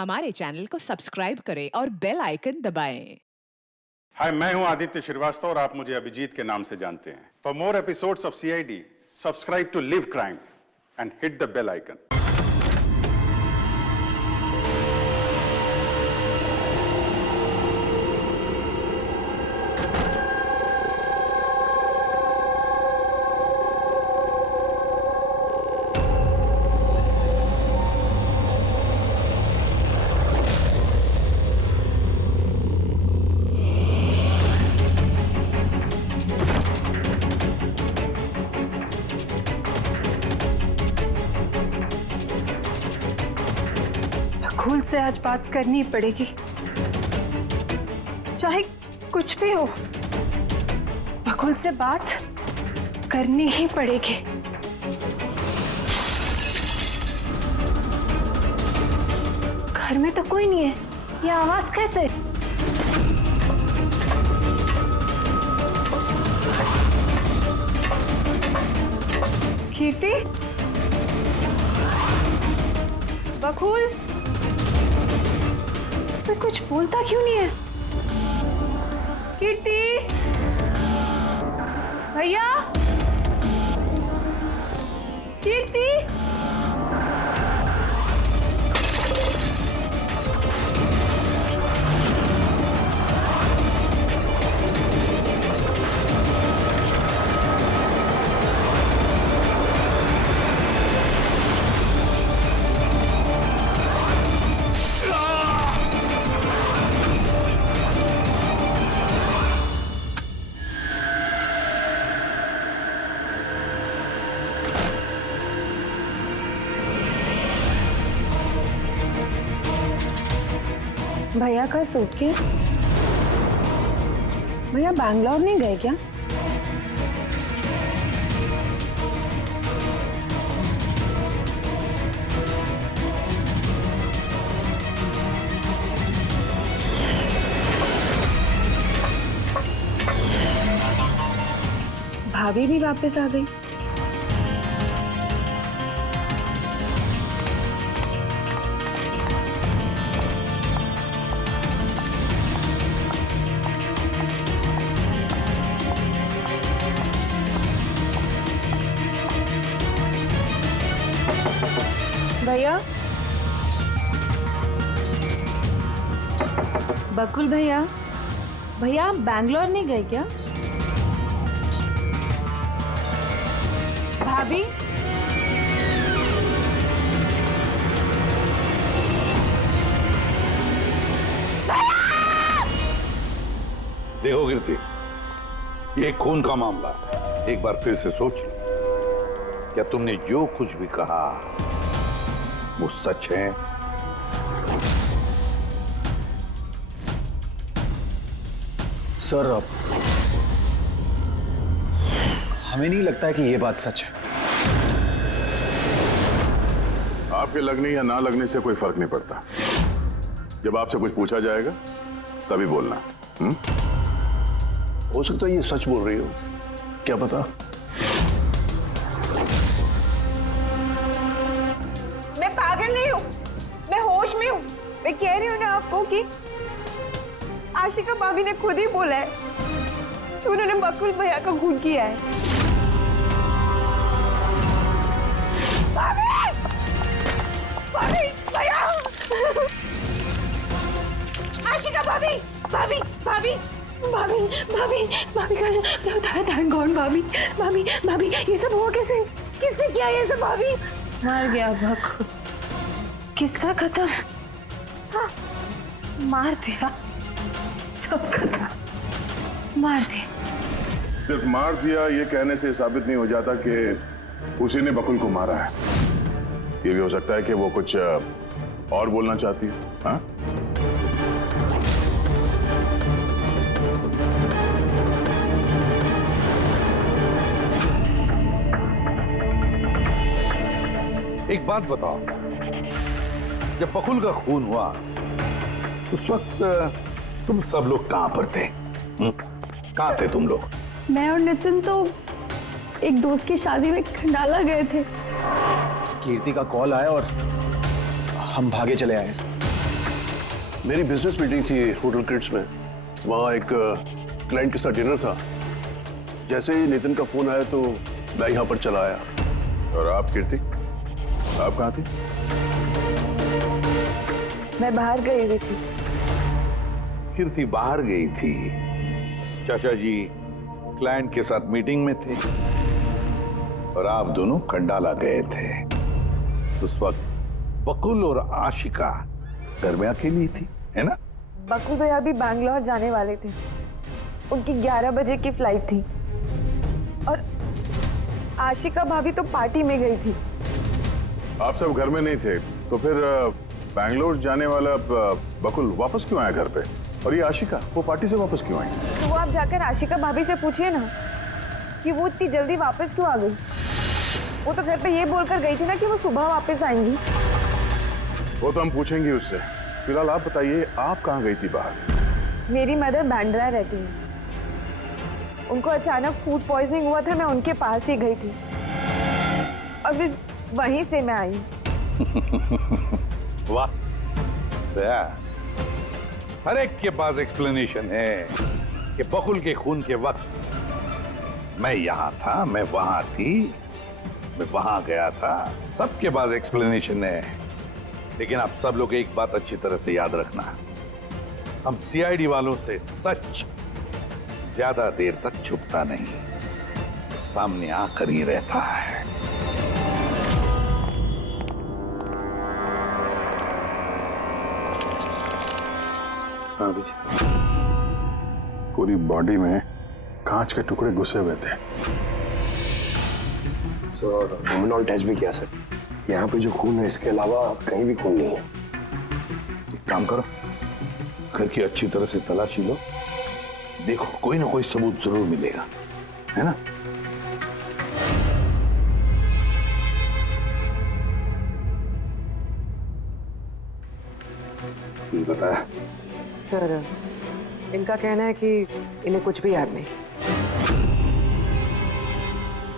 हमारे चैनल को सब्सक्राइब करें और बेल आइकन दबाएं। हाय, मैं हूं आदित्य श्रीवास्तव और आप मुझे अभिजीत के नाम से जानते हैं। For more episodes of CID, subscribe to live crime and hit the bell icon. Bakul से आज बात करनी पड़ेगी, चाहे कुछ भी हो। बकुल से बात करनी ही पड़ेगी। घर में तो कोई नहीं है, ये आवाज कैसे? कीर्ति, बकुल, तो कुछ बोलता क्यों नहीं है? कीर्ति, भैया, कीर्ति, भैया का सूटकेस। भैया बैंगलोर नहीं गए क्या? भाभी भी वापस आ गई। भैया, बकुल भैया, भैया आप बैंगलोर नहीं गए क्या? भाभी, देखो कीर्ति, ये खून का मामला है। एक बार फिर से सोच लो, क्या तुमने जो कुछ भी कहा वो सच है? सर, हमें नहीं लगता है कि ये बात सच है। आपके लगने या ना लगने से कोई फर्क नहीं पड़ता। जब आपसे कुछ पूछा जाएगा तभी बोलना। हो सकता है ये सच बोल रही हो, क्या पता। मैं पागल नहीं हूँ, मैं होश में हूँ। मैं कह रही हूँ ना आपको कि आशिका भाभी ने खुद ही बोला है कि उन्होंने बकुल भैया का खून किया है। भाभी! भाभी! भैया! आशिका भाभी! भाभी! भाभी! भाभी! भाभी! भाभी का थैंक गॉड। भाभी! भाभी! भाभी! ये सब हुआ कैसे? किसने किया ये सब? भाभी मर गया बकुल। किसका खत्म? हाँ, मार दिया, सब खत्म, मार दिया। सिर्फ मार दिया ये कहने से साबित नहीं हो जाता कि उसी ने बकुल को मारा है। ये भी हो सकता है कि वो कुछ और बोलना चाहती है। हाँ? एक बात बताओ, जब बकुल का खून हुआ उस वक्त तुम सब लोग कहां पर थे? कहां थे तुम लोग? मैं और नितिन तो एक दोस्त की शादी में खंडाला गए थे। कीर्ति का कॉल आया और हम भागे चले आए। मेरी बिजनेस मीटिंग थी होटल क्रिट्स में। वहाँ एक क्लाइंट के साथ डिनर था। जैसे ही नितिन का फोन आया तो मैं यहाँ पर चला आया। और आप कीर्ति, आप कहाँ थी? मैं बाहर गई हुई थी। कीर्ति बाहर गई थी। चाचा जी क्लाइंट के साथ मीटिंग में थे और आप दोनों खंडाला गए थे। उस वक्त बकुल और आशिका घर में अकेली थी, है ना? बकुल भैया अभी बैंगलोर जाने वाले थे। उनकी 11 बजे की फ्लाइट थी और आशिका भाभी तो पार्टी में गई थी। आप सब घर में नहीं थे तो फिर बैंगलोर जाने वाला बकुल वापस क्यों आया घर पे? और ये आशिका, वो पार्टी से वापस क्यों आई? तो वो आप जाकर आशिका भाभी से पूछिए ना कि वो इतनी जल्दी वापस क्यों आ गई। वो तो घर पे ये बोलकर गई थी ना कि वो सुबह वापस आएंगी। वो तो हम पूछेंगे उससे। फिलहाल आप बताइए, आप कहाँ गई थी बाहर? मेरी मदर बैंड्रा रहती है। उनको अचानक फूड पॉइजनिंग हुआ था, मैं उनके पास ही गई थी और फिर वहीं से मैं आई। वाह, हर एक के पास एक्सप्लेनेशन है कि बकुल के खून के वक्त मैं यहां था, मैं वहां थी, मैं वहां गया था। सबके पास एक्सप्लेनेशन है। लेकिन आप सब लोग एक बात अच्छी तरह से याद रखना, हम सीआईडी वालों से सच ज्यादा देर तक छुपता नहीं, सामने आकर ही रहता है। हाँ जी, पूरी बॉडी में कांच के टुकड़े घुसे हुए थे। सर लुमिनॉल टेस्ट भी किया सर। यहाँ पे जो खून है इसके अलावा कहीं भी खून नहीं है। एक काम करो, घर की अच्छी तरह से तलाशी लो, देखो कोई ना कोई सबूत जरूर मिलेगा, है ना? ये बताया सर, इनका कहना है कि इन्हें कुछ भी याद नहीं।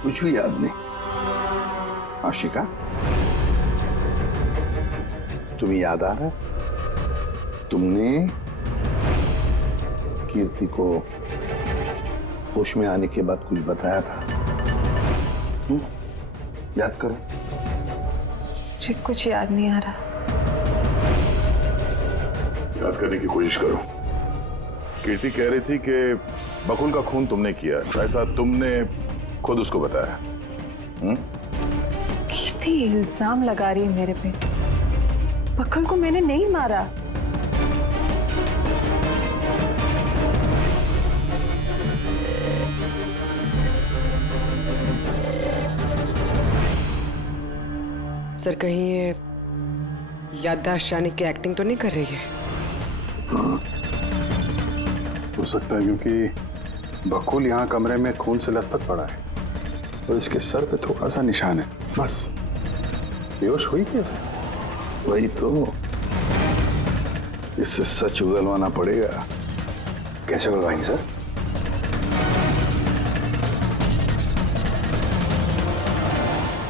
कुछ भी याद नहीं? आशिका, तुम्हें याद आ रहा है तुमने कीर्ति को होश में आने के बाद कुछ बताया था? याद करो। मुझे कुछ याद नहीं आ रहा। याद करने की कोशिश करो। कीर्ति कह रही थी कि बकुल का खून तुमने किया, ऐसा तुमने खुद उसको बताया। कीर्ति इल्जाम लगा रही है मेरे पे। बकुल को मैंने नहीं मारा। सर, कहीं ये याददाश्त जाने की एक्टिंग तो नहीं कर रही है? हो सकता है, क्योंकि बकुल यहाँ कमरे में खून से लथपथ पड़ा है और इसके सर पे थोड़ा सा निशान है, बस। बेहोश हुई कैसे? वही तो, इससे सच उगलवाना पड़ेगा। कैसे उगलवाएंगे सर?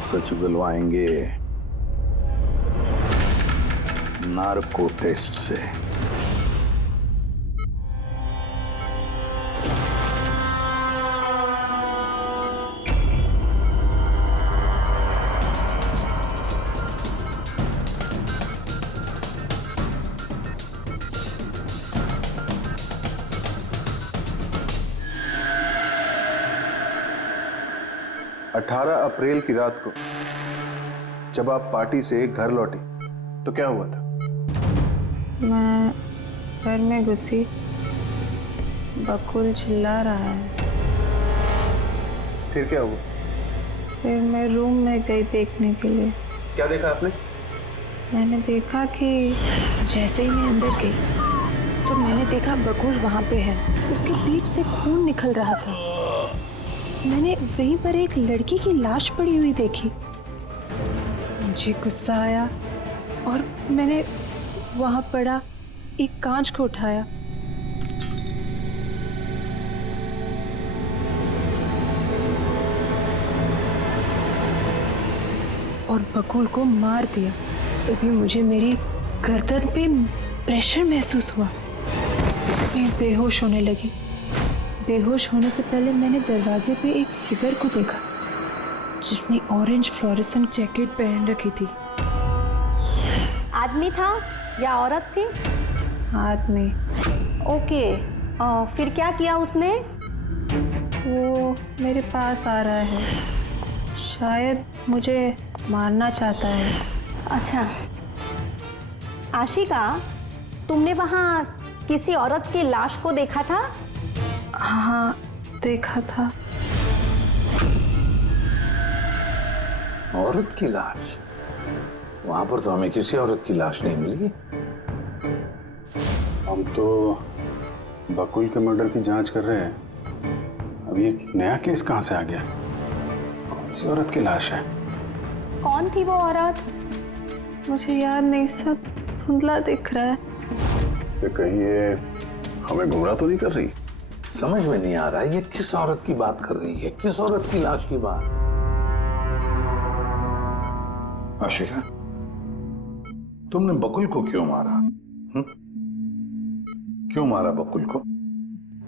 सच उगलवाएंगे नार्को टेस्ट से। अठारह अप्रैल की रात को जब आप पार्टी से घर लौटी तो क्या हुआ था? मैं घर में घुसी, बकुल चिल्ला रहा है। फिर क्या हुआ? फिर मैं रूम में गई देखने के लिए। क्या देखा आपने? मैंने देखा कि जैसे ही मैं अंदर गई तो मैंने देखा बकुल वहाँ पे है। उसके पीठ से खून निकल रहा था। मैंने वहीं पर एक लड़की की लाश पड़ी हुई देखी। मुझे गुस्सा आया और मैंने वहाँ पड़ा एक कांच को उठाया। और बकुल को मार दिया। तभी मुझे मेरी गर्दन पे प्रेशर महसूस हुआ। मैं बेहोश होने लगी। बेहोश होने से पहले मैंने दरवाजे पे एक फिगर को देखा जिसने ऑरेंज फ्लोरेसेंट जैकेट पहन रखी थी। आदमी था या औरत थी? आदमी। ओके, फिर क्या किया उसने? वो मेरे पास आ रहा है, शायद मुझे मारना चाहता है। अच्छा आशिका, तुमने वहाँ किसी औरत की लाश को देखा था? हाँ, देखा था। औरत की लाश? वहां पर तो हमें किसी औरत की लाश नहीं मिली। हम तो बकुल के मर्डर की जांच कर रहे हैं। अब ये नया केस कहाँ से आ गया? कौन सी औरत की लाश है? कौन थी वो औरत? मुझे याद नहीं, सब धुंधला दिख रहा है। ये कहीं ये हमें गुमराह तो नहीं कर रही? समझ में नहीं आ रहा है ये किस औरत की बात कर रही है, किस औरत की लाश की बात? आशिका, तुमने बकुल को क्यों मारा? क्यों मारा बकुल को?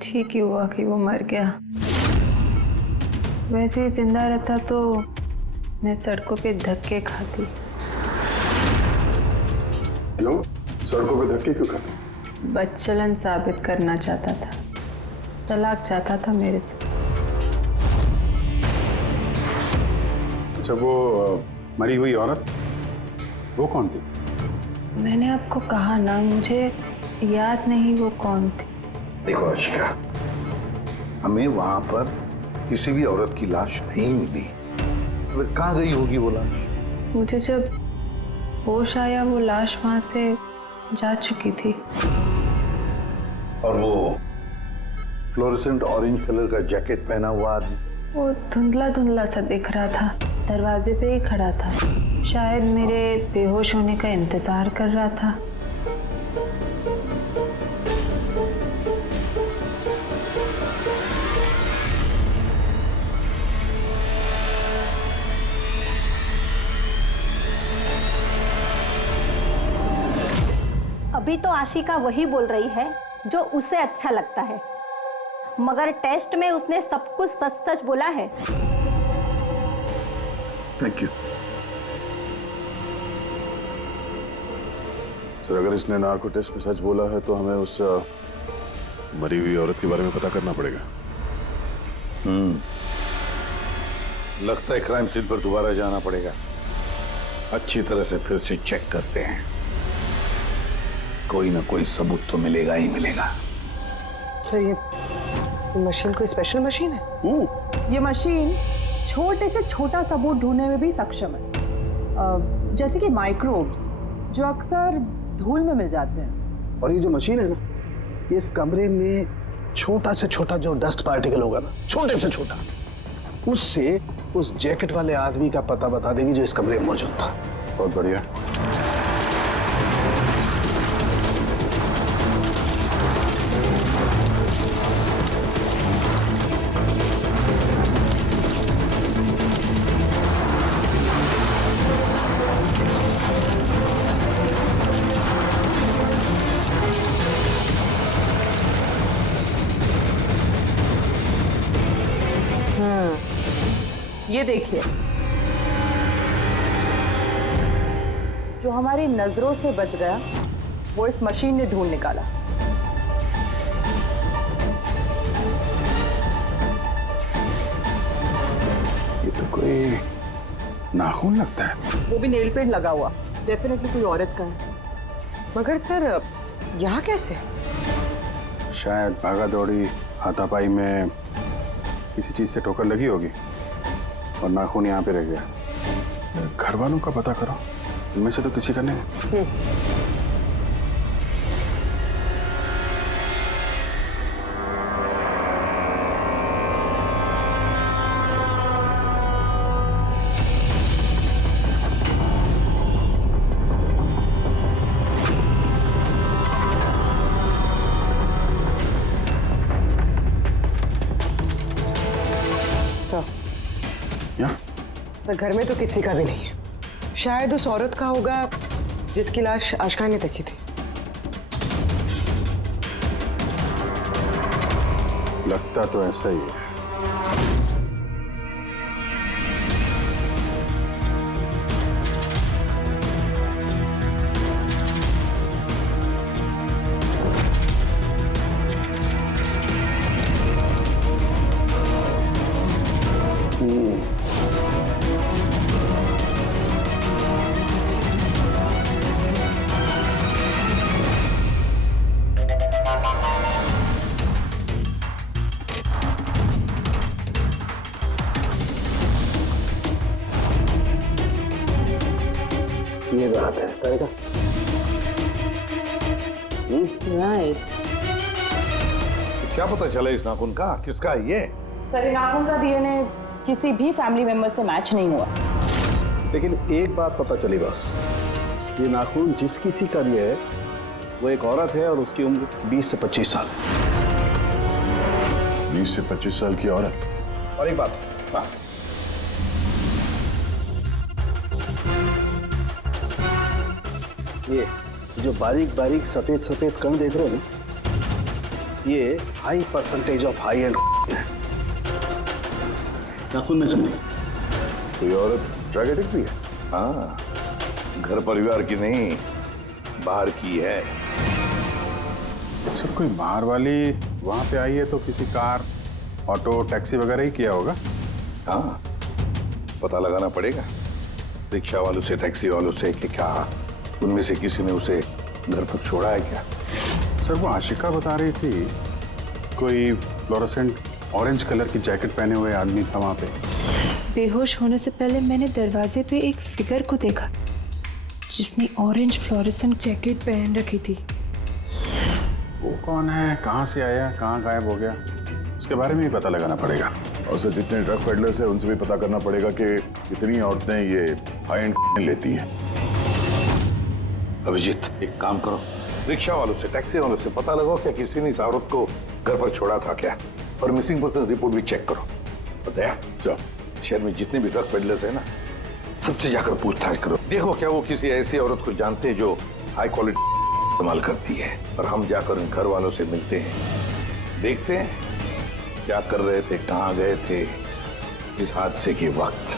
ठीक ही हुआ कि वो मर गया। वैसे ही जिंदा रहता तो मैं सड़कों पे धक्के खाती। क्यों? सड़कों पे धक्के क्यों खाते? बदचलन साबित करना चाहता था, तलाक चाहता था मेरे से। अच्छा, वो मरी हुई औरत वो कौन थी? मैंने आपको कहा ना, मुझे याद नहीं वो कौन थी। देखो आशिका, हमें वहां पर किसी भी औरत की लाश नहीं मिली। तो फिर कहाँ गई होगी वो लाश? मुझे जब होश आया वो लाश वहां से जा चुकी थी। और वो फ्लोरेसेंट ऑरेंज कलर का जैकेट पहना हुआ आदमी? वो धुंधला धुंधला सा दिख रहा था, दरवाजे पे ही खड़ा था। शायद मेरे बेहोश होने का इंतजार कर रहा था। अभी तो आशिका वही बोल रही है जो उसे अच्छा लगता है, मगर टेस्ट में उसने सब कुछ सच सच बोला है। Thank you sir. अगर इसने नार्को टेस्ट में सच बोला है तो हमें उस मरी हुई औरत के बारे में पता करना पड़ेगा। लगता है क्राइम सीन पर दोबारा जाना पड़ेगा। अच्छी तरह से फिर से चेक करते हैं, कोई ना कोई सबूत तो मिलेगा ही मिलेगा। सर ये मशीन कोई स्पेशल मशीन है? ये मशीन छोटे से छोटा सबूत ढूंढने में भी सक्षम है, जैसे कि माइक्रोब्स जो अक्सर धूल में मिल जाते हैं। और ये जो मशीन है ना, ये इस कमरे में छोटा से छोटा जो डस्ट पार्टिकल होगा ना, छोटे से छोटा, उससे उस जैकेट वाले आदमी का पता बता देगी जो इस कमरे में मौजूद था। बहुत बढ़िया। ये देखिए, जो हमारी नजरों से बच गया वो इस मशीन ने ढूंढ निकाला। ये तो कोई नाखून लगता है। वो भी नेल पेंट लगा हुआ, डेफिनेटली कोई औरत का है। मगर सर यहाँ कैसे? शायद भागा दौड़ी हाथापाई में किसी चीज से ठोकर लगी होगी और नाखून यहाँ पे रह गया। घर वालों का पता करो, इनमें से तो किसी का नहीं। पर घर में तो किसी का भी नहीं है। शायद उस औरत का होगा जिसकी लाश आशिका ने देखी थी। लगता तो ऐसा ही है। ये बात है तारिका। राइट। क्या पता चला इस नाखून का किसका है ये? सर, नाखून का डीएनए किसी भी फैमिली मेंबर से मैच नहीं हुआ। लेकिन एक बात पता चली बस, ये नाखून जिस किसी का भी है वो एक औरत है और उसकी उम्र 20 से 25 साल है। 20 से 25 साल की औरत। और एक बात, हाँ, ये जो बारीक बारीक सफेद सफेद कण देख रहे हो ना, ये high percentage of high and है। नाखून में सुनिए, कोई औरत ड्रग एडिक्ट भी है? हाँ, घर परिवार की नहीं, बाहर की है। सर, कोई बाहर वाली वहां पे आई है तो किसी कार, ऑटो, टैक्सी वगैरह ही किया होगा। हाँ, पता लगाना पड़ेगा रिक्शा वालों से, टैक्सी वालों से कि क्या उनमें से किसी ने उसे घर पर छोड़ा है क्या। सर, वो आशिका बता रही थी कोई फ्लोरोसेंट ऑरेंज कलर की जैकेट पहने हुए आदमी था वहां पे। बेहोश होने से पहले मैंने दरवाजे पे एक फिगर को देखा जिसने ऑरेंज फ्लोरेसेंट जैकेट पहन रखी थी। वो कौन है, कहाँ से आया, कहाँ गायब हो गया, उसके बारे में ही पता लगाना पड़ेगा। और सर, जितने ड्रग पेडलर्स हैं उनसे भी पता करना पड़ेगा कि कितनी औरतें ये हाई एंड लेती हैं। अभिजीत, एक काम करो, रिक्शा वालों से, टैक्सी वालों से पता लगाओ क्या किसी ने इस औरत को घर पर छोड़ा था क्या, और मिसिंग पर्सन रिपोर्ट भी चेक करो। और दया, जाओ शहर में जितने भी ड्रग पेडलर्स हैं ना, सबसे जाकर पूछताछ करो। देखो क्या वो किसी ऐसी औरत को जानते हैं जो हाई क्वालिटी इस्तेमाल करती है, और हम जाकर उन घर वालों से मिलते हैं, देखते हैं क्या कर रहे थे, कहाँ गए थे इस हादसे के वक्त।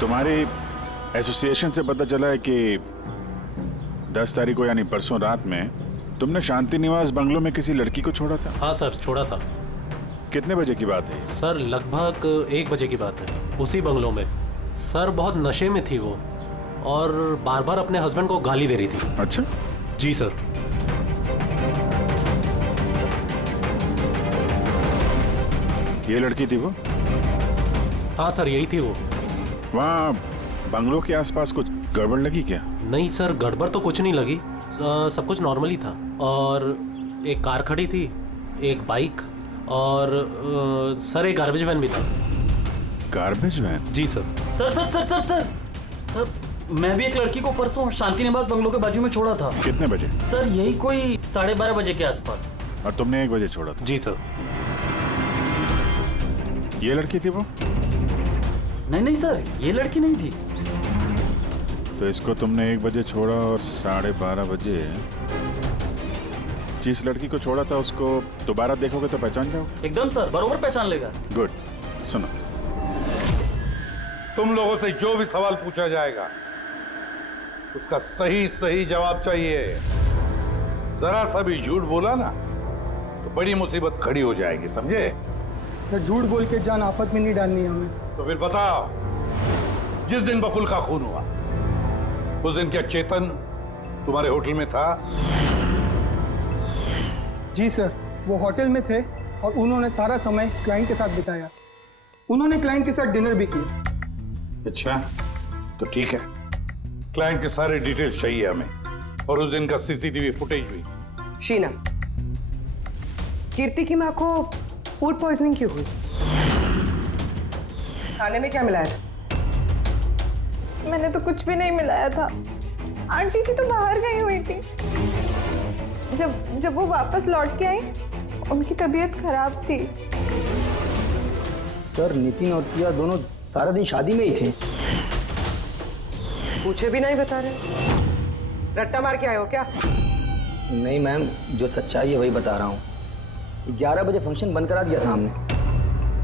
तुम्हारी एसोसिएशन से पता चला है कि 10 तारीख को यानी परसों रात में तुमने शांति निवास बंगलों में किसी लड़की को छोड़ा था। हाँ सर, छोड़ा था। कितने बजे की बात है? सर, लगभग 1 बजे की बात है, उसी बंगलों में। सर, बहुत नशे में थी वो और बार बार अपने हस्बैंड को गाली दे रही थी। अच्छा। जी सर। ये लड़की थी वो? हाँ सर, यही थी वो। वहाँ बंगलों के आसपास कुछ गड़बड़ लगी क्या? नहीं सर, गड़बड़ तो कुछ नहीं लगी, सब कुछ नॉर्मली था। और एक कार खड़ी थी, एक बाइक, और सर एक गार्बेज वैन भी था। Garbage van? जी sir. Sir sir sir sir sir sir, मैं भी एक लड़की को परसों शांति निवास बंगलों के बाजू में छोड़ा था। कितने बजे? सर, यही कोई 12:30 बजे के आसपास। और तुमने 1 बजे छोड़ा था? जी सर। ये लड़की थी वो? नहीं नहीं सर, ये लड़की नहीं थी। तो इसको तुमने 1 बजे छोड़ा और 12:30 बजे जिस लड़की को छोड़ा था उसको दोबारा देखोगे तो पहचान जाओगे? एकदम सर, बरोबर पहचान लेगा। गुड। सुनो, तुम लोगों से जो भी सवाल पूछा जाएगा उसका सही सही जवाब चाहिए। जरा सा भी झूठ बोला ना तो बड़ी मुसीबत खड़ी हो जाएगी, समझे? सर, झूठ बोल के जान आफत में नहीं डालनी हमें। तो फिर बताओ, जिस दिन बकुल का खून हुआ उस दिन क्या चेतन तुम्हारे होटल में था? जी सर, वो होटल में थे और उन्होंने सारा समय क्लाइंट के साथ बिताया। उन्होंने क्लाइंट के साथ डिनर भी किया। अच्छा, तो ठीक है, क्लाइंट के सारे डिटेल्स चाहिए हमें, और उस दिन का सीसीटीवी फुटेज भी। शीना, कीर्ति की माँ को फूड पॉइजनिंग क्यों हुई? खाने में क्या मिलाया था? मैंने तो कुछ भी नहीं मिलाया था। आंटी थी तो बाहर गई हुई थी। जब वो वापस लौट के आई, उनकी तबीयत खराब थी। सर, नितिन और सिया दोनों सारा दिन शादी में ही थे। पूछे भी नहीं बता रहे। रट्टा मार के आए हो क्या? नहीं मैम, जो सच्चाई है वही बता रहा हूँ। 11 बजे फंक्शन बंद करा दिया था हमने।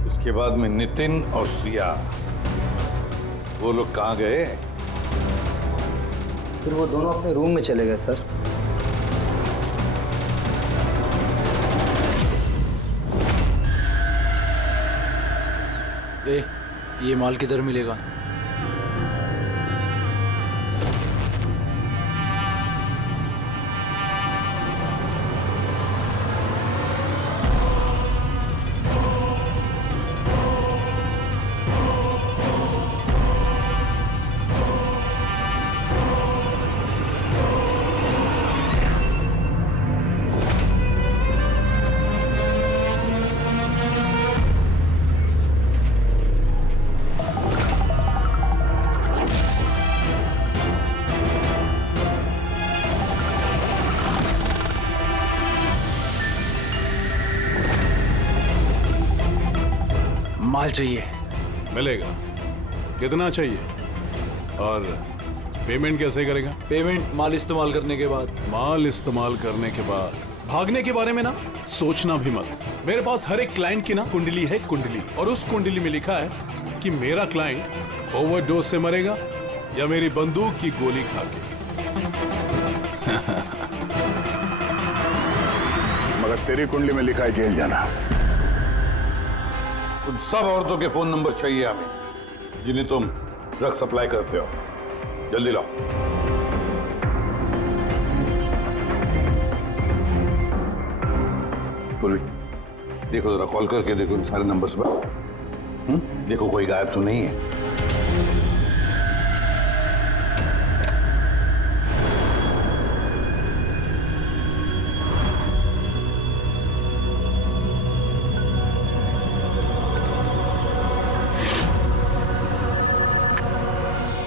उसके बाद में नितिन और सिया, वो लोग कहाँ गए? फिर वो दोनों अपने रूम में चले गए सर। ये माल किधर मिलेगा? माल चाहिए। मिलेगा। कितना चाहिए और पेमेंट कैसे करेगा? पेमेंट माल इस्तेमाल करने के बाद। माल इस्तेमाल करने के बाद भागने के बारे में ना सोचना भी मत। मेरे पास हर एक क्लाइंट की ना कुंडली है, कुंडली, और उस कुंडली में लिखा है कि मेरा क्लाइंट ओवरडोज से मरेगा या मेरी बंदूक की गोली खा के। मगर तेरी कुंडली में लिखा है जेल जाना। उन सब औरतों के फोन नंबर चाहिए हमें जिन्हें तुम ड्रग सप्लाई करते हो। जल्दी लाओ। पूर्वी, देखो जरा कॉल करके देखो इन सारे नंबर्स पर। देखो कोई गायब तो नहीं है।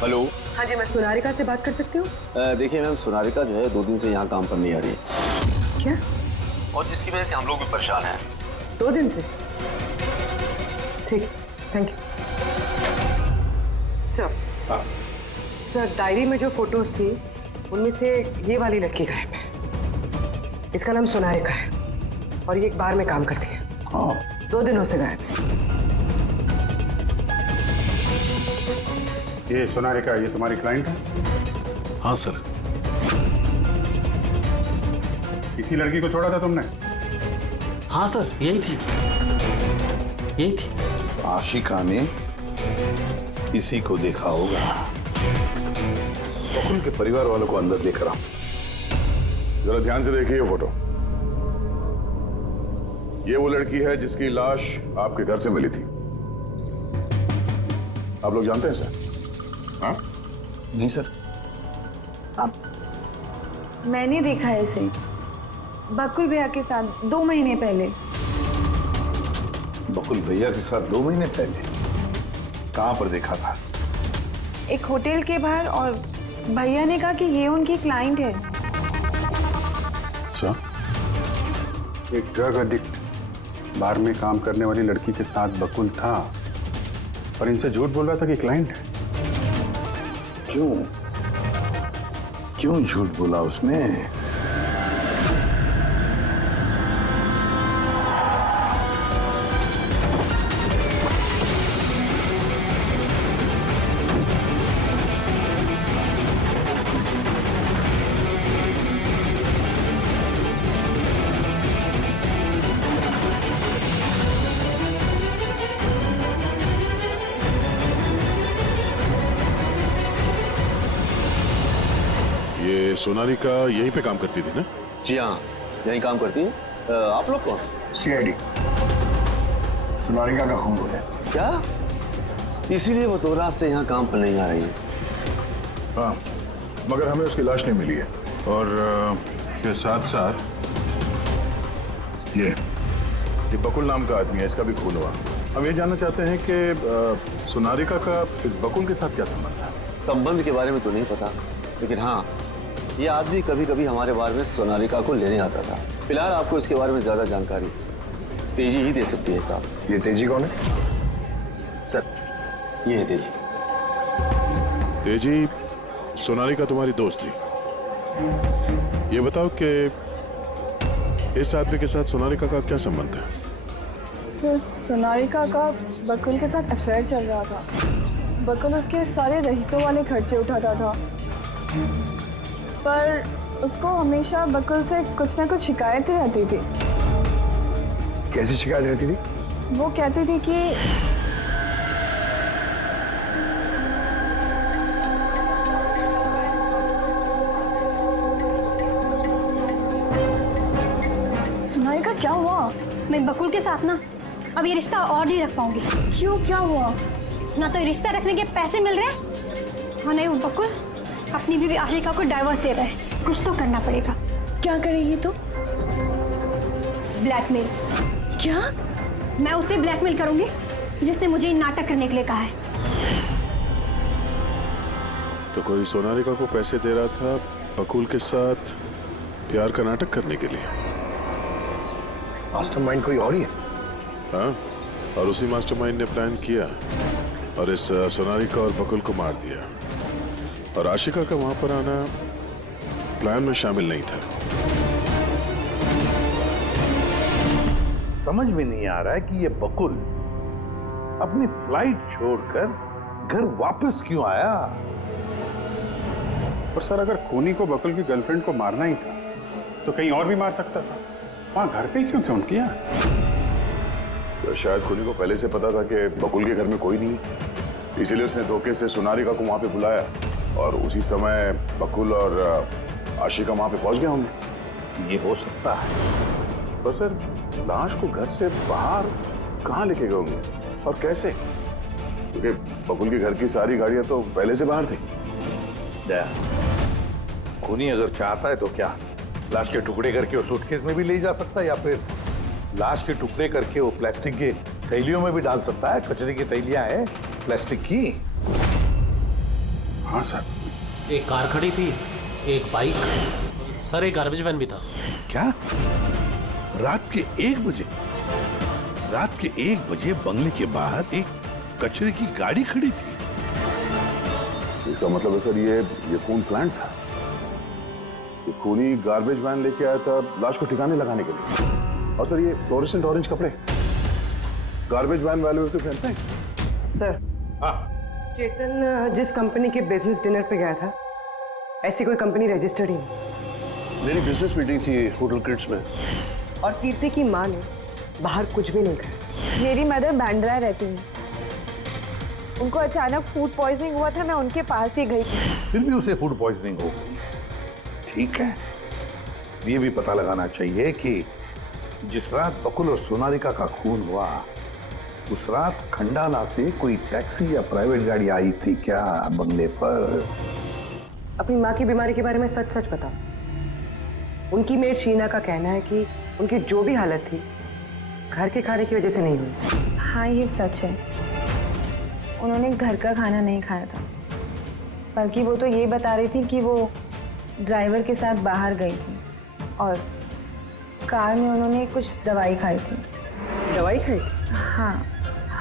हेलो। हाँ जी, मैं सोनारिका से बात कर सकती हूँ? देखिए मैम, सोनारिका जो है 2 दिन से यहाँ काम पर नहीं आ रही है। क्या? और जिसकी वजह से हम लोग भी परेशान हैं। 2 दिन से? ठीक, thank you sir. Sir, diary में जो फोटोज थी उनमें से ये वाली लड़की गायब है। इसका नाम सोनारिका है और ये एक बार में काम करती है। 2 दिनों से गायब है। ये सोनारिका, ये तुम्हारी क्लाइंट है? हाँ सर। इसी लड़की को छोड़ा था तुमने? हाँ सर, यही थी, यही थी। आशिका ने इसी को देखा होगा। बकुल के परिवार वालों को अंदर देख रहा हूं। जरा ध्यान से देखिए ये फोटो। ये वो लड़की है जिसकी लाश आपके घर से मिली थी। आप लोग जानते हैं सर? हाँ? नहीं सर। मैंने देखा है इसे बकुल भैया के साथ 2 महीने पहले। बकुल भैया के साथ 2 महीने पहले? कहां पर देखा था? एक होटल के बाहर, और भैया ने कहा कि ये उनकी क्लाइंट है। अच्छा, एक ड्रग एडिक्ट बार में काम करने वाली लड़की के साथ बकुल था और इनसे झूठ बोल रहा था कि क्लाइंट है। क्यों झूठ बोला उसने? ये सोनारिका यहीं पे काम करती थी ना? जी हाँ, यहीं काम करती है। आप लोग कौन? सीआईडी। सोनारिका का खून हो गया। क्या? इसीलिए वो 2 रात से यहाँ काम पर नहीं आ रही है। हाँ, मगर हमें उसकी लाश नहीं मिली है। और के साथ साथ ये बकुल नाम का आदमी है, इसका भी खून हुआ। हम ये जानना चाहते हैं कि सोनारिका का इस बकुल के साथ क्या संबंध है? संबंध के बारे में तो नहीं पता, लेकिन हाँ, ये आदमी कभी कभी हमारे बारे में सोनारिका को लेने आता था। फिलहाल आपको इसके बारे में ज्यादा जानकारी तेजी ही दे सकती है साहब। ये तेजी कौन है? सर, ये है तेजी। तेजी सोनालिका तुम्हारी दोस्त थी। ये बताओ कि इस आदमी के साथ सोनालिका का क्या संबंध है? सर सोनालिका का बकुल के साथ अफेयर चल रहा था। बकुल उसके सारे रईसों वाले खर्चे उठाता था, पर उसको हमेशा बकुल से कुछ ना कुछ शिकायतें रहती थी। कैसी शिकायत रहती थी? वो कहती थी कि सोनालिका क्या हुआ? मैं बकुल के साथ ना अब ये रिश्ता और नहीं रख पाऊंगी। क्यों, क्या हुआ? ना तो रिश्ता रखने के पैसे मिल रहे और नहीं वो बकुल अपनी बीवी आशिका को डाइवोर्स दे रहा है। कुछ तो करना पड़ेगा। क्या करेगी तू? ब्लैकमेल। क्या? मैं उससे ब्लैकमेल करूंगी जिसने मुझे नाटक करने के लिए कहा है। तो कोई सोनालिका को पैसे दे रहा था बकुल के साथ प्यार का नाटक करने के लिए। मास्टरमाइंड कोई और ही है? हाँ, और उसी मास्टरमाइंड ने प्लान किया और इस सोनालिका और बकुल को मार दिया। और आशिका का वहां पर आना प्लान में शामिल नहीं था। समझ में नहीं आ रहा है कि ये बकुल अपनी फ्लाइट छोड़कर घर वापस क्यों आया। और सर, अगर खूनी को बकुल की गर्लफ्रेंड को मारना ही था तो कहीं और भी मार सकता था। वहां घर पे क्यों क्यों किया? तो शायद खूनी को पहले से पता था कि बकुल के घर में कोई नहीं, इसीलिए उसने धोखे से सोनालिका को वहां पे बुलाया और उसी समय बकुल और आशिका वहां पे पहुंच गए होंगे। ये हो सकता है। तो सर, लाश को घर से बाहर कहाँ लेके गए होंगे और कैसे? क्योंकि बकुल के घर की सारी गाड़ियां तो पहले से बाहर थी। खूनी अगर चाहता है तो क्या लाश के टुकड़े करके वो सूटकेस में भी ले जा सकता है, या फिर लाश के टुकड़े करके वो प्लास्टिक के थैलियों में भी डाल सकता है। कचरे की थैलियां हैं प्लास्टिक की। हाँ सर। एक कार खड़ी थी, एक बाइक, सर एक गार्बेज वैन भी था। क्या? रात के 1 बजे? रात के 1 बजे बंगले के बाहर एक कचरे की गाड़ी खड़ी थी। इसका मतलब है सर ये खून प्लान था। ये खूनी गार्बेज वैन लेके आया था लाश को ठिकाने लगाने के लिए। और सर ये फ्लोरेसेंट ऑरेंज कपड़े गार्बेज वैन वाले उसको पहनते हैं। सर, चेतन जिस कंपनी के बिजनेस डिनर पे गया था, ऐसी कोई कंपनी रजिस्टर्ड ही नहीं। मेरी बिजनेस मीटिंग थी होटल क्रिट्स में। और कीर्ति की माँ ने बाहर कुछ भी नहीं खाया। मेरी मदर बांद्रा रहती है। उनको अचानक फूड पॉइजनिंग हुआ था, मैं उनके पास ही गई थी। फिर भी उसे फूड पॉइजनिंग हो गई। ठीक है, ये भी पता लगाना चाहिए कि जिस रात बकुल और सोनालिका का खून हुआ उस रात खंडाला से कोई टैक्सी या प्राइवेट गाड़ी आई थी क्या बंगले पर? अपनी माँ की बीमारी के बारे में सच सच बताओ। उनकी मेड शीना का कहना है कि उनकी जो भी हालत थी घर के खाने की वजह से नहीं हुई। हाँ, ये सच है। उन्होंने घर का खाना नहीं खाया था, बल्कि वो तो ये बता रही थी कि वो ड्राइवर के साथ बाहर गई थी और कार में उन्होंने कुछ दवाई खाई थी। दवाई खाई? हाँ,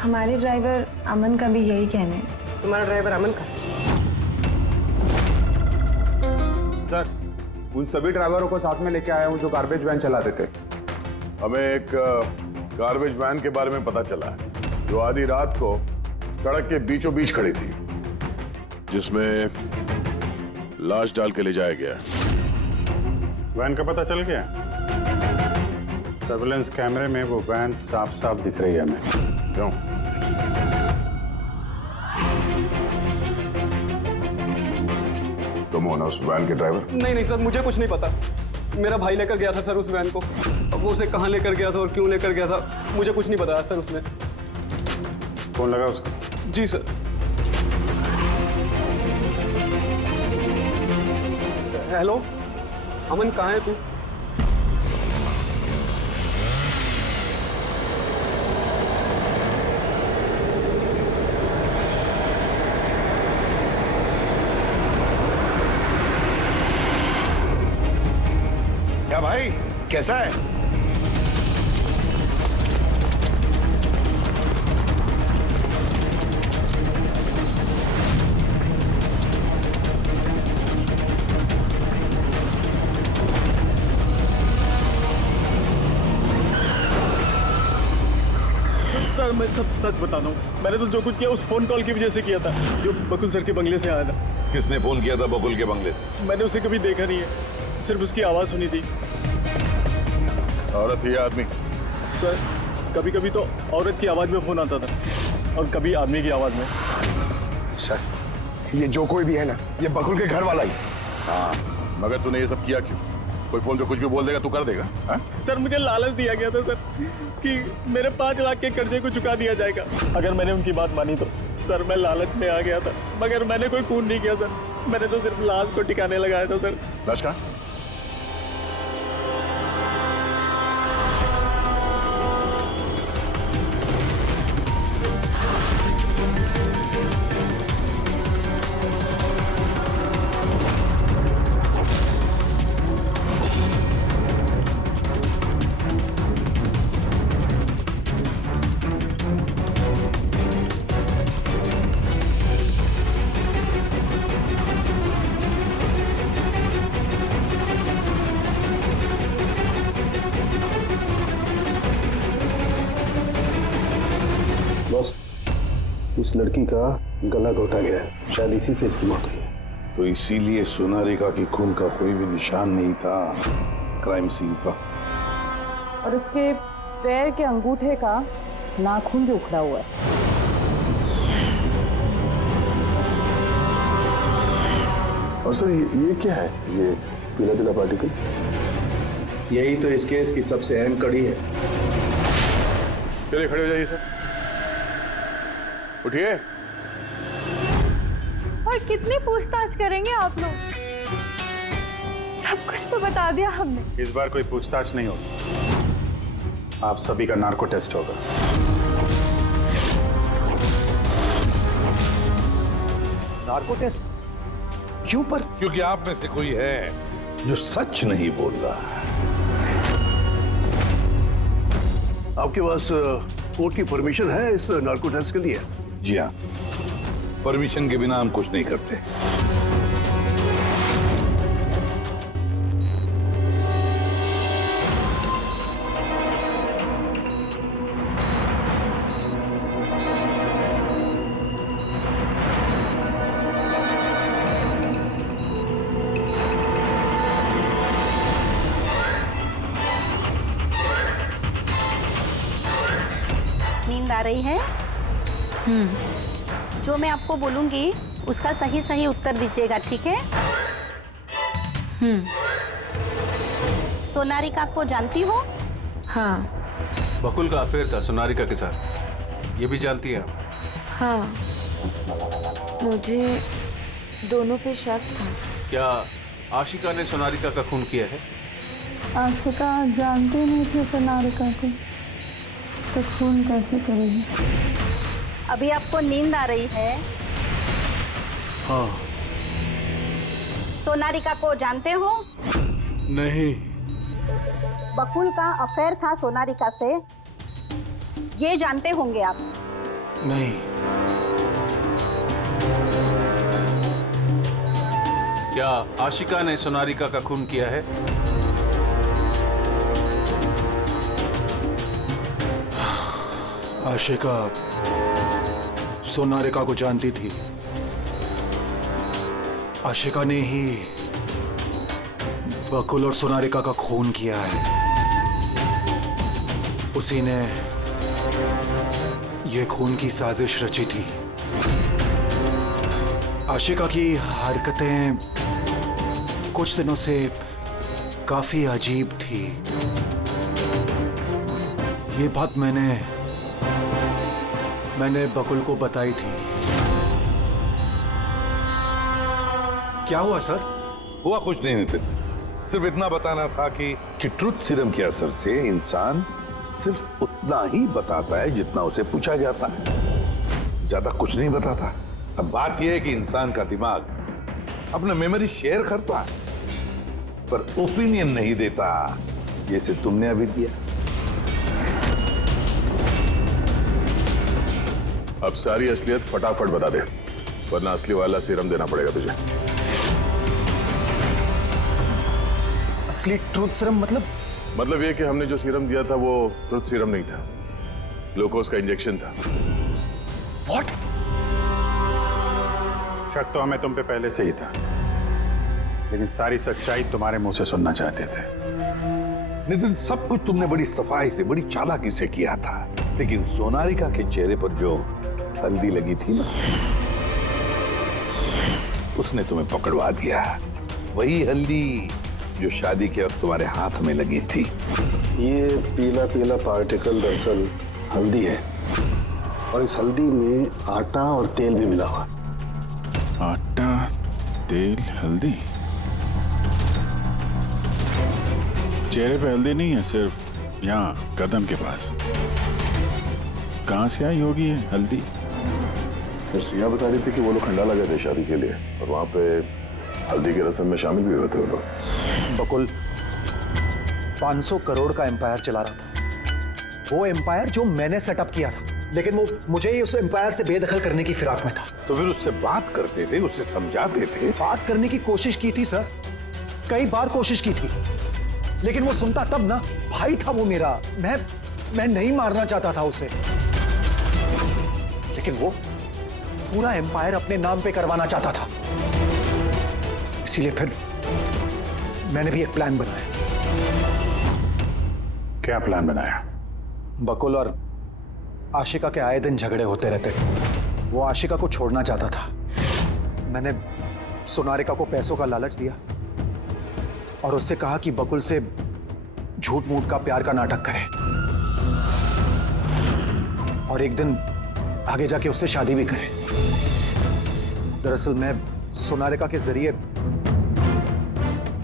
हमारे ड्राइवर अमन का भी यही कहना है। तुम्हारा ड्राइवर अमन का? सर, उन सभी ड्राइवरों को साथ में लेके आया हूँ जो गार्बेज वैन चलाते थे। हमें एक गार्बेज वैन के बारे में पता चला है जो आधी रात को सड़क के बीचों बीच खड़ी थी, जिसमें लाश डाल के ले जाया गया। वैन का पता चल गया? सर्विलेंस कैमरे में वो वैन साफ साफ दिख रही है हमें। क्यों? तुम हो ना उस वैन के ड्राइवर? नहीं सर, मुझे कुछ नहीं पता। मेरा भाई लेकर गया था सर उस वैन को। अब वो उसे कहाँ लेकर गया था और क्यों लेकर गया था मुझे कुछ नहीं बताया सर उसने। फोन लगा उसको? जी सर। हेलो अमन, कहाँ है तू? क्या भाई, कैसा है? मैं सब सच बताता हूँ। मैंने तो जो कुछ किया उस फोन कॉल की वजह से किया था, जो बकुल सर के बंगले से आया था। किसने फोन किया था बकुल के बंगले से? मैंने उसे कभी देखा नहीं है, सिर्फ उसकी आवाज़ सुनी थी। औरत ही आदमी? सर कभी कभी तो औरत की आवाज़ में फोन आता था और कभी आदमी की आवाज़ में। सर ये जो कोई भी है ना, ये बकुल के घर वाला ही। हाँ, मगर तूने ये सब किया क्यों? कोई फोन पे कुछ भी बोल देगा तू कर देगा? हाँ? सर मुझे लालच दिया गया था सर कि मेरे 5 लाख के कर्जे को चुका दिया जाएगा अगर मैंने उनकी बात मानी तो। सर मैं लालच में आ गया था, मगर मैंने कोई खून नहीं किया सर। मैंने तो सिर्फ लाश को ठिकाने लगाया था सर। लाश कहाँ? बॉस, इस लड़की का गला घोटा गया है, शायद इसी से इसकी मौत हुई है। तो इसीलिए सोनारिका की खून का कोई भी निशान नहीं था क्राइम सीन पर। और उसके पैर के अंगूठे का नाखून भी उखड़ा हुआ है। और सर ये क्या है? ये पीला पीला पार्टिकल? यही तो इस केस की सबसे अहम कड़ी है। चलिए खड़े हो जाइए सर, उठिए। और कितनी पूछताछ करेंगे आप लोग? सब कुछ तो बता दिया हमने। इस बार कोई पूछताछ नहीं होगी, आप सभी का नार्को टेस्ट होगा। Narco test? क्यों पर? क्योंकि आप में से कोई है जो सच नहीं बोल रहा है। आपके पास कोर्ट की परमिशन है इस नार्को टेस्ट के लिए? जी हाँ, परमिशन के बिना हम कुछ नहीं करते। नींद आ रही है? जो मैं आपको बोलूंगी उसका सही सही उत्तर दीजिएगा, ठीक है? सोनारिका को जानती हो? हाँ। बकुल का अफेयर था सोनारिका के साथ, ये भी जानती है आप? हाँ, मुझे दोनों पे शक था। क्या आशिका ने सोनारिका का खून किया है? आशिका जानती नहीं थी सोनारिका को, तो खून कैसे करेगी? अभी आपको नींद आ रही है? हाँ। सोनारिका को जानते हो? नहीं। बकुल का अफेयर था सोनारिका से, ये जानते होंगे आप? नहीं। क्या आशिका ने सोनारिका का खून किया है? आशिका सोनारिका को जानती थी। आशिका ने ही बकुल और सोनारिका का खून किया है। उसी ने ये खून की साजिश रची थी। आशिका की हरकतें कुछ दिनों से काफी अजीब थी। ये बात मैंने बकुल को बताई थी। क्या हुआ सर? हुआ कुछ नहीं नितिन, सिर्फ इतना बताना था कि ट्रुथ सीरम के असर से इंसान सिर्फ उतना ही बताता है जितना उसे पूछा जाता है, ज्यादा कुछ नहीं बताता। अब बात यह है कि इंसान का दिमाग अपना मेमोरी शेयर करता है पर ओपिनियन नहीं देता, जैसे तुमने अभी दिया। अब सारी असलियत फटाफट बता दे, वरना असली वाला सीरम देना पड़ेगा तुझे। असली ट्रूथ सीरम मतलब? मतलब ये कि हमने जो सीरम दिया था वो ट्रुथ सीरम नहीं था। ग्लूकोज का इंजेक्शन था। व्हाट? शक तो हमें तुम पे पहले से ही था, लेकिन सारी सच्चाई तुम्हारे मुंह से सुनना चाहते थे। नितिन, सब कुछ तुमने बड़ी सफाई से, बड़ी चालाकी से किया था, लेकिन सोनारिका के चेहरे पर जो हल्दी लगी थी ना, उसने तुम्हें पकड़वा दिया। वही हल्दी जो शादी के वक्त तुम्हारे हाथ में लगी थी। ये पीला पीला पार्टिकल दरअसल हल्दी है, और इस हल्दी में आटा और तेल भी मिला हुआ। आटा, तेल, हल्दी। चेहरे पे हल्दी नहीं है, सिर्फ यहाँ कदम के पास। कहाँ से आई होगी ये हल्दी? सर, सिया बता रही थी कि वो लोग खंडाला गए थे शादी के लिए, और वहां पे हल्दी की रस्म में शामिल भी हुए थे वो लोग। बकुल 500 करोड़ का एम्पायर चला रहा था। वो एम्पायर जो मैंने सेटअप किया था, लेकिन वो मुझे ही उस एम्पायर से बेदखल करने की फिराक में था। तो फिर उससे बात करते थे, उससे समझाते थे। बात करने की कोशिश की थी सर, कई बार कोशिश की थी, लेकिन वो सुनता तब ना। भाई था वो मेरा, मैं नहीं मारना चाहता था उसे, लेकिन वो पूरा एम्पायर अपने नाम पे करवाना चाहता था। इसीलिए फिर मैंने भी एक प्लान बनाया। क्या प्लान बनाया? बकुल और आशिका के आए दिन झगड़े होते रहते थे। वो आशिका को छोड़ना चाहता था। मैंने सोनारिका को पैसों का लालच दिया और उससे कहा कि बकुल से झूठ मूठ का प्यार का नाटक करे, और एक दिन आगे जाके उससे शादी भी करे। दरअसल मैं सोनारिका के जरिए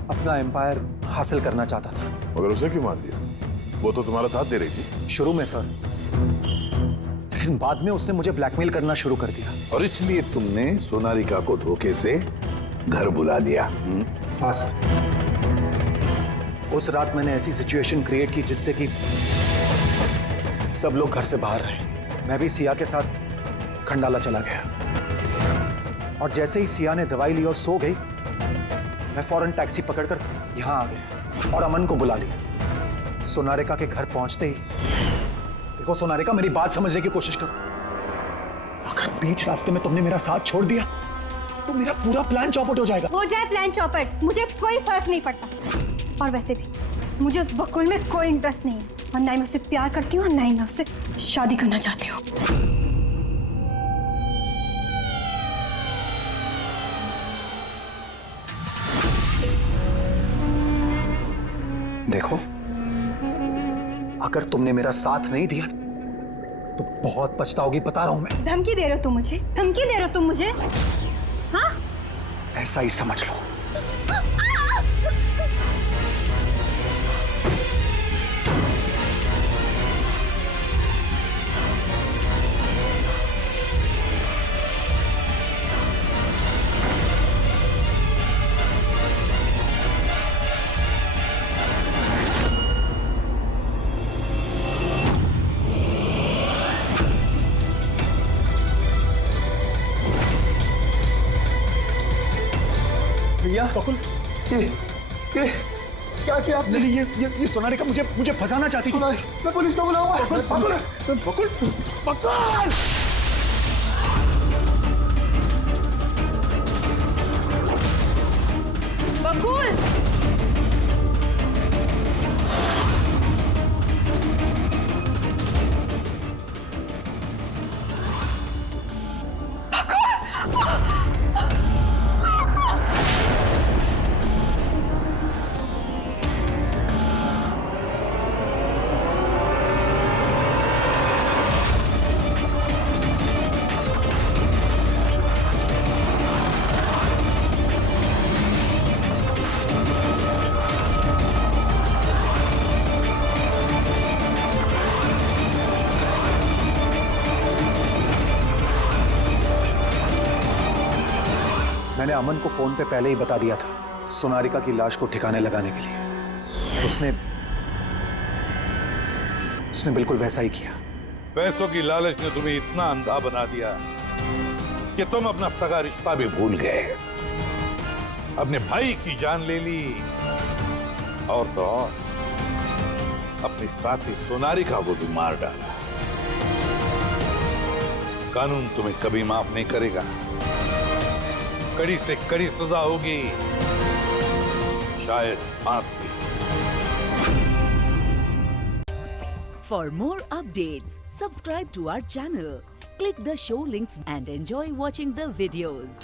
अपना एम्पायर हासिल करना चाहता था। मगर उसे क्यों मान दिया? वो तो तुम्हारा साथ दे रही थी। शुरू में सर, लेकिन बाद में उसने मुझे ब्लैकमेल करना शुरू कर दिया। और इसलिए तुमने सोनारिका को धोखे से घर बुला लिया। हाँ सर, उस रात मैंने ऐसी सिचुएशन क्रिएट की जिससे कि सब लोग घर से बाहर रहे। मैं भी सिया के साथ खंडाला चला गया, और जैसे ही सिया ने दवाई ली और सो गई, मैं फौरन टैक्सी पकड़कर यहां आ गया और अमन को बुला लिया। सोनारिका के घर पहुंचते ही, देखो सोनारिका, मेरी बात समझने की कोशिश करो। अगर बीच रास्ते में तुमने मेरा साथ छोड़ दिया तो मेरा पूरा प्लान चौपट हो जाएगा। हो जाए प्लान चौपट, मुझे कोई फर्क नहीं पड़ता। और वैसे भी मुझे उस बकुल में कोई इंटरेस्ट नहीं है, और ना ही मैं उससे प्यार करती हूँ, और ना ही मैं उससे शादी करना चाहती हूँ। देखो, अगर तुमने मेरा साथ नहीं दिया तो बहुत पछताओगी, बता रहा हूं मैं। धमकी दे रहे हो तुम मुझे? धमकी दे रहे हो तुम मुझे? हाँ? ऐसा ही समझ लो। भैया बकुल, ये क्या किया आपने? ये सोनारिका मुझे फंसाना चाहती थी। मैं पुलिस को बुलाऊंगा। बकुल, बकुल, बकुल! बकुल! मैंने अमन को फोन पे पहले ही बता दिया था सोनारिका की लाश को ठिकाने लगाने के लिए। उसने बिल्कुल वैसा ही किया। पैसों की लालच ने तुम्हें इतना अंधा बना दिया कि तुम अपना सगा रिश्ता भी भूल गए, अपने भाई की जान ले ली, और तो और अपनी साथी सोनारिका को भी मार डाला। कानून तुम्हें कभी माफ नहीं करेगा। कड़ी से कड़ी सजा होगी, शायद फांसी। For more updates, subscribe to our channel, click the show links and enjoy watching the videos.